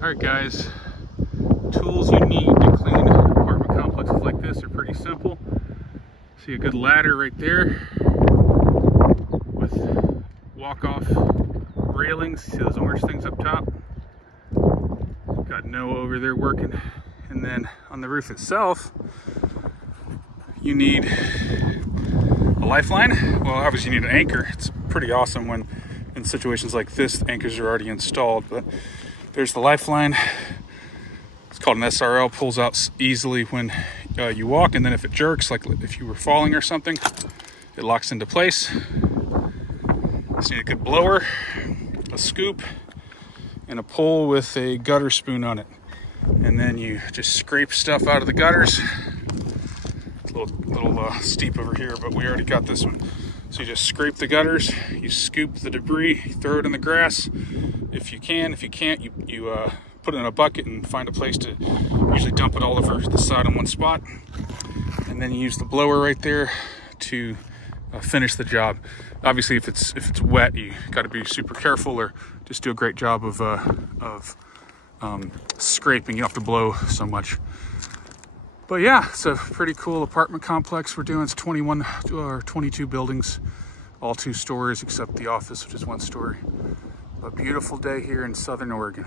Alright guys, tools you need to clean apartment complexes like this are pretty simple. See a good ladder right there with walk-off railings. See those orange things up top? Got Noah over there working. And then on the roof itself, you need a lifeline. Well, obviously you need an anchor. It's pretty awesome when in situations like this, the anchors are already installed, but there's the lifeline. It's called an SRL, pulls out easily when you walk, and then if it jerks, like if you were falling or something, it locks into place. Just need a good blower, a scoop, and a pole with a gutter spoon on it. And then you just scrape stuff out of the gutters. It's a little steep over here, but we already got this one. So you just scrape the gutters, you scoop the debris, you throw it in the grass if you can. If you can't, you put it in a bucket and find a place to usually dump it all over the side in one spot. And then you use the blower right there to finish the job. Obviously, if it's wet, you got to be super careful or just do a great job of scraping. You don't have to blow so much. But yeah, it's a pretty cool apartment complex we're doing. It's 21 or 22 buildings, all 2 stories except the office, which is 1 story. But beautiful day here in Southern Oregon.